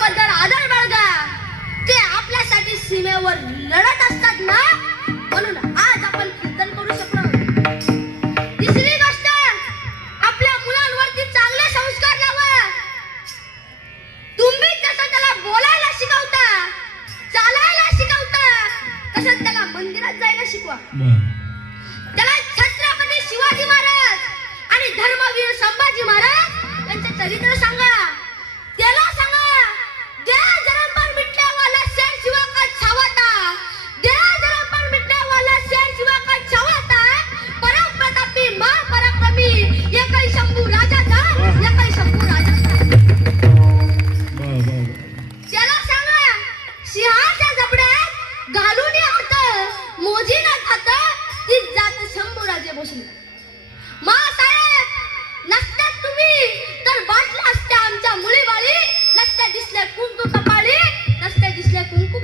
बद्दल आदर बाळगा. ते आपल्यासाठी सीमेवर लढत असतात ना, म्हणून आज आपण कीर्तन करू शकलो. तिसरी गोष्ट, आपल्या मुलांवरती चांगले संस्कार लावा. तुम्ही जसं त्याला बोलायला शिकवता, चालायला शिकवता, तसंच त्याला मंदिरात जायला शिकवा. त्याला छत्रपती शिवाजी महाराज आणि धर्मवीर संभाजी महाराज यांचे चरित्र सांगा. त्याला सांगा, द्या जरा पण मिटल्या वाला शेर शिवा का छावाता, द्या जरा पण मिटल्या वाला शेर शिवा का छावाता, परमप्रतापी महापराक्रमी एकही शंभू राजाचा, एकही शंभू राजाचा. त्याला सांगा, सिंहाच्या जबड्यात घालून हात मोजी न खात ती जात शंभूराजे बसले. मासाहेब, नसत्यात तुम्ही तर बाटल्या असत्या आमच्या मुलीबाळी, नसत्या दिसल्या कुंकू कपाळी, नसत्या दिसल्या कुंकू